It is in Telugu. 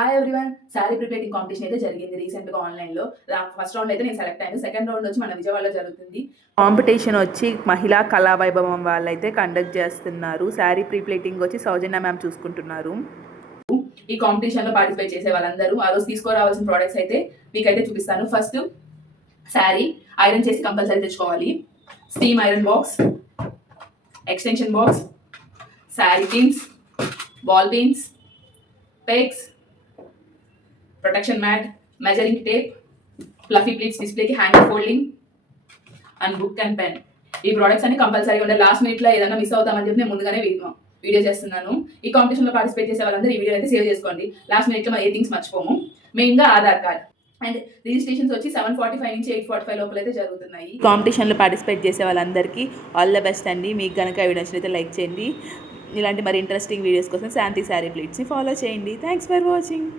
Hi everyone. Sari preparing competition అయితే జరిగింది రీసెంట్గా ఆన్లైన్లో. ఫస్ట్ రౌండ్ అయితే నేను సెలెక్ట్ అయ్యాను. సెకండ్ రౌండ్ వచ్చి మన విజయవాడలో జరుగుతుంది. కాంపిటీషన్ వచ్చి మహిళా కళా వైభవం వాళ్ళైతే కండక్ట్ చేస్తున్నారు. శారీ ప్రీప్లేటింగ్ వచ్చి సౌజన్య మ్యామ్ చూసుకుంటున్నారు. ఈ కాంపిటీషన్లో పార్టిసిపేట్ చేసే వాళ్ళందరూ ఆ రోజు తీసుకురావాల్సిన ప్రోడక్ట్స్ అయితే మీకైతే చూపిస్తాను. ఫస్ట్ శారీ ఐరన్ చేసి కంపల్సరీ తెచ్చుకోవాలి. Steam iron box, extension box, sari pins, ball pins, pegs, protection mat, measuring tape, fluffy pleats డిస్ప్లేకి hanger folding and book and pen. ఈ ప్రోడక్ట్స్ అన్ని కంపల్సరీగా ఉండాలి. లాస్ట్ మినిట్లో ఏదైనా మిస్ అవుతామని చెప్పి నేను ముందుగానే వీడియో చేస్తున్నాను. ఈ కాంపిటీషన్లో పార్టిసిపేట్ చేసే వాళ్ళందరూ ఈ వీడియో అయితే సేవ్ చేసుకోండి. లాస్ట్ మినిట్లో మనం ఏ థింగ్స్ మర్చిపోము. మెయిన్గా ఆధార్ కార్డ్ అండ్ రిజిస్ట్రేషన్స్ వచ్చి 7:45 నుంచి 8:45 లోపల అయితే జరుగుతున్నాయి. కాంపిటీషన్లో పార్టిసిపేట్ చేసే వాళ్ళందరికీ ఆల్ ద బెస్ట్ అండి. మీకు కనుక వీడియో నచ్చినైతే లైక్ చేయండి. ఇలాంటి మరి ఇంట్రెస్టింగ్ వీడియోస్ కోసం శాంతి శారీ ప్లీట్స్ని ఫాలో చేయండి. Thanks for watching.